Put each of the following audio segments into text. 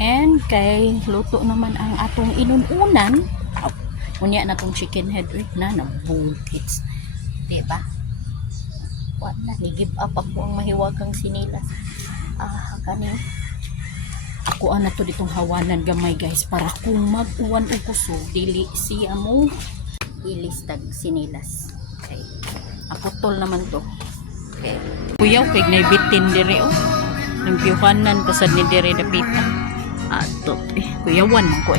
And kay luto naman ang atong inununan. Unya na tong chicken head na nabukits. Diba? Wala, ni-give up ako ang mahiwagang sinilas. Kani. Ako na to ditong hawanan gamay guys para kung mag-uwan o kuso, dili siya mo ilistag sinilas. Okay. Ako tol naman to. Okay. Kuyaw kay naibitin dire oh. Nang piyuhanan pasad ni dire dapita. Ato kuyawan man ko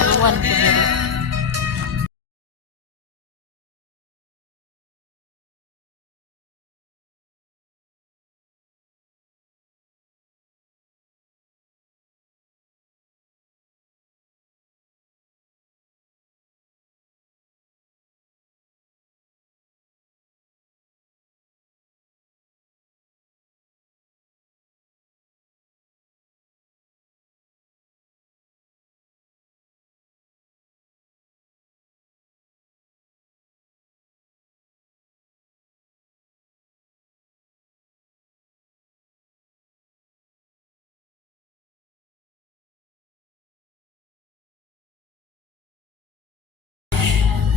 kuyawan ko dire.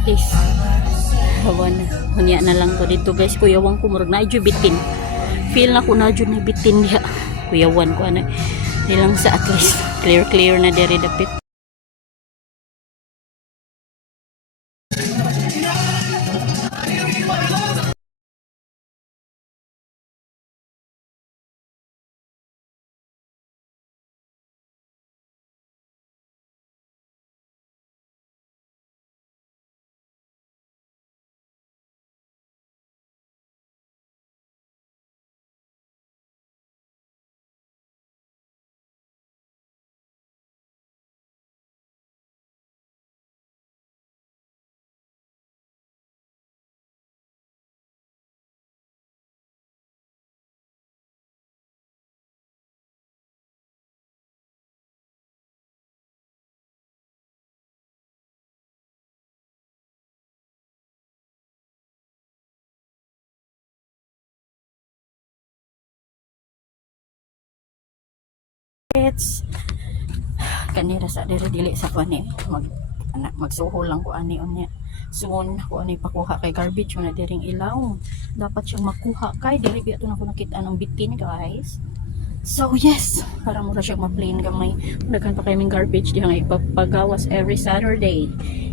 Is hawan hunya na lang ko dito guys, kuyawan ko murag na jud bitin, feel na ko na jud na bitin diha, kuyawan ko ana nilang sa at least clear na dere dapit. It's kanira sa diri dili sa kani magsuho lang ko ani unya soon ko ani pakuha kay garbage na diring ilaw, dapat siyang makuha kay diri biya to na ko nakita ng bitin guys. So yes, para mo ra siya ma-plain gamay, daghan pa kaming garbage diha nga ipapagawas every Saturday,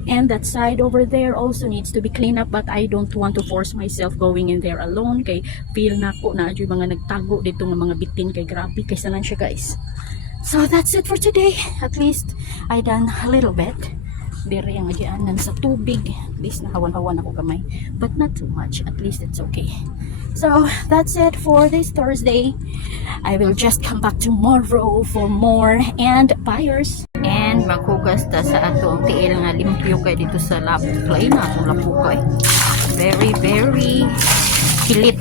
and that side over there also needs to be cleaned up, but I don't want to force myself going in there alone kay feel na ko na jud mga nagtago dito nga mga bitin kay grabe kaysa lang siya guys. So that's it for today. At least I done a little bit. Diri ang agianan sa tubig. At least nahawan-hawan ako kamay. But not too much. At least it's okay. So that's it for this Thursday. I will just come back tomorrow for more and buyers. And maghugas ta sa ato ang tiil nga limpyo kay dito sa lapukay na atong lapukay. Very kilit.